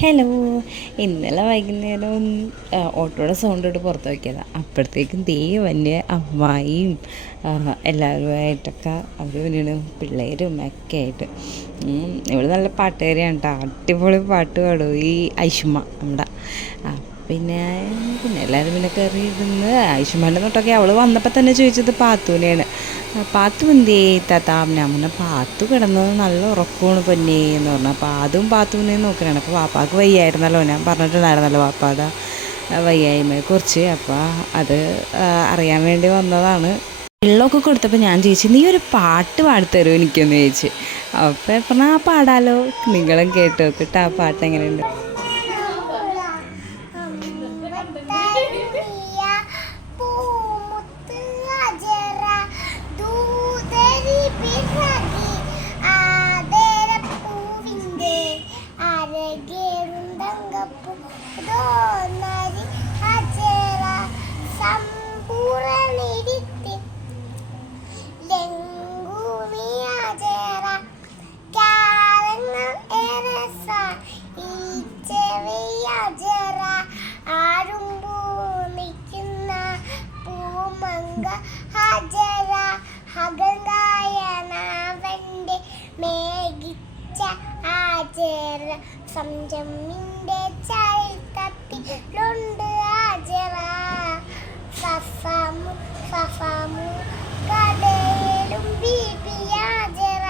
Hello. ഇന്നലെ വൈകുന്നേരം ഓട്ടോയുടെ sound ഇട്ട് പുറത്ത് വയ്ക്കിയതാണ്. അപ്പോഴത്തേക്കും വന്യ അമ്മായിയും എല്ലാവരുമായിട്ടൊക്കെ അവർ പിന്നീട് പിള്ളേരും ഒക്കെ ആയിട്ട് ഇവിടെ നല്ല പാട്ടുകാരിയാണ് കേട്ടോ. അടിപൊളി പാട്ട് പാടും ഈ ഐഷുമ്മ നമ്മുടെ. പിന്നെ എല്ലാവരും പിന്നെ കയറി ഇരുന്ന് ഐഷുമാൻ്റെ തൊട്ടൊക്കെ അവൾ വന്നപ്പോൾ തന്നെ ചോദിച്ചത് പാത്തൂനെയാണ്. പാത്തു എന്തേ താത്താ? ഞാൻ പറഞ്ഞ പാത്തു കിടന്നത് നല്ല ഉറക്കമാണ് പൊന്നേ എന്ന് പറഞ്ഞു. അപ്പോൾ അതും പാത്തുവിനെ നോക്കണാണ്. അപ്പോൾ വാപ്പാക്ക് വയ്യായിരുന്നല്ലോ, ഞാൻ പറഞ്ഞിട്ടുണ്ടായിരുന്നല്ലോ വാപ്പാടെ വയ്യായ്മയെക്കുറിച്ച്. അപ്പോൾ അത് അറിയാൻ വേണ്ടി വന്നതാണ്. വെള്ളമൊക്കെ കൊടുത്തപ്പോൾ ഞാൻ ചോദിച്ചു, നീ ഒരു പാട്ട് പാടിത്തരുമോ എനിക്കൊന്ന് ചോദിച്ചു. അപ്പോൾ പറഞ്ഞാൽ പാടാലോ, നിങ്ങളും കേട്ട് നോക്കിട്ട് ആ പാട്ട് എങ്ങനെയുണ്ട്. സംജമ്മിന്റെ ചരിത്രത്തിലുണ്ട് ആജറ സഫമു കടയിലും ബീബി ആജറ.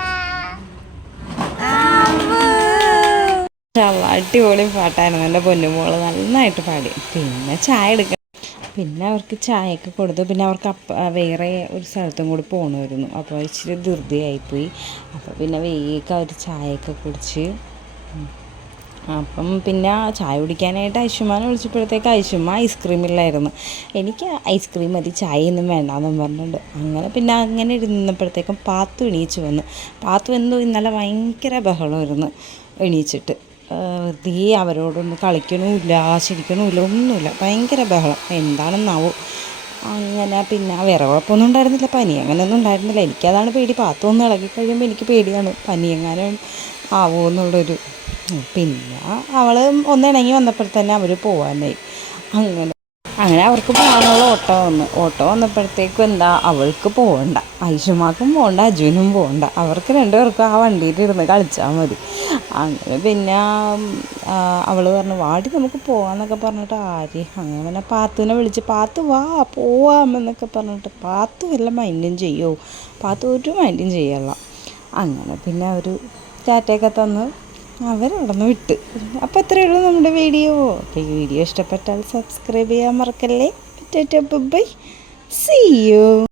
അടിപൊളി പാട്ടായിരുന്നു. എൻ്റെ പൊന്നുമോള് നന്നായിട്ട് പാടി. പിന്നെ ചായ എടുക്കണം. പിന്നെ അവർക്ക് ചായയൊക്കെ കൊടുത്തു. പിന്നെ അവർക്ക് വേറെ ഒരു സ്ഥലത്തും കൂടി പോകണമായിരുന്നു. അപ്പോൾ ഇച്ചിരി ധൃതിയായിപ്പോയി. അപ്പോൾ പിന്നെ വേഗം അവർ ചായയൊക്കെ കുടിച്ച് അപ്പം പിന്നെ ചായ കുടിക്കാനായിട്ട് ഐഷുമാനെ വിളിച്ചപ്പോഴത്തേക്ക് ഐഷുമ്മ ഐസ്ക്രീമില്ലായിരുന്നു. എനിക്ക് ഐസ്ക്രീം മതി, ചായയൊന്നും വേണ്ടാന്നും പറഞ്ഞിട്ടുണ്ട്. അങ്ങനെ ഇരുന്നപ്പോഴത്തേക്കും പാത്തു എണീച്ച് വന്നു. പാത്തു എന്തോ ഇന്നലെ ഭയങ്കര ബഹളമായിരുന്നു. എണീച്ചിട്ട് വെറുതെ അവരോടൊന്നും കളിക്കണമില്ല, ചിരിക്കണമില്ല, ഒന്നുമില്ല, ഭയങ്കര ബഹളം. എന്താണെന്നാവും. അങ്ങനെ പിന്നെ വേറെ കുഴപ്പമൊന്നും ഉണ്ടായിരുന്നില്ല, പനി അങ്ങനെയൊന്നും ഉണ്ടായിരുന്നില്ല. എനിക്കതാണ് പേടി. പാത്തു ഒന്ന് ഇളകി കഴിയുമ്പോൾ എനിക്ക് പേടിയാണ് പനി എങ്ങാനും ആവുമോ എന്നുള്ളൊരു. പിന്നെ അവൾ ഒന്നിണങ്ങി വന്നപ്പോഴത്തന്നെ അവർ പോകാനായി. അങ്ങനെ അവർക്ക് പോകാനുള്ള ഓട്ടോ വന്നപ്പോഴത്തേക്കും അവൾക്ക് പോകണ്ട, ഐഷുമാക്കും പോകണ്ട, അജുവിനും പോകണ്ട. അവർക്ക് രണ്ടുപേർക്കും ആ വണ്ടിയിലിരുന്ന് കളിച്ചാൽ മതി. അങ്ങനെ പിന്നെ അവൾ പറഞ്ഞു വാടി നമുക്ക് പോകാമെന്നൊക്കെ പറഞ്ഞിട്ട് അങ്ങനെ പിന്നെ പാത്തുവിനെ വിളിച്ച് പാത്തു വാ പോവാമെന്നൊക്കെ പറഞ്ഞിട്ട് പാത്തു വല്ല മൈൻഡും ചെയ്യുമോ? പാത്തു ഒരു മൈൻഡും ചെയ്യല്ല. അങ്ങനെ പിന്നെ അവർ ടാറ്റയൊക്കെ തന്ന് അവരവിടെ നിന്ന് വിട്ട്. അപ്പോൾ ഇത്രയേ ഉള്ളൂ നമ്മുടെ വീഡിയോ. അപ്പോൾ ഈ വീഡിയോ ഇഷ്ടപ്പെട്ടാൽ സബ്സ്ക്രൈബ് ചെയ്യാൻ മറക്കല്ലേ. Bye, see U.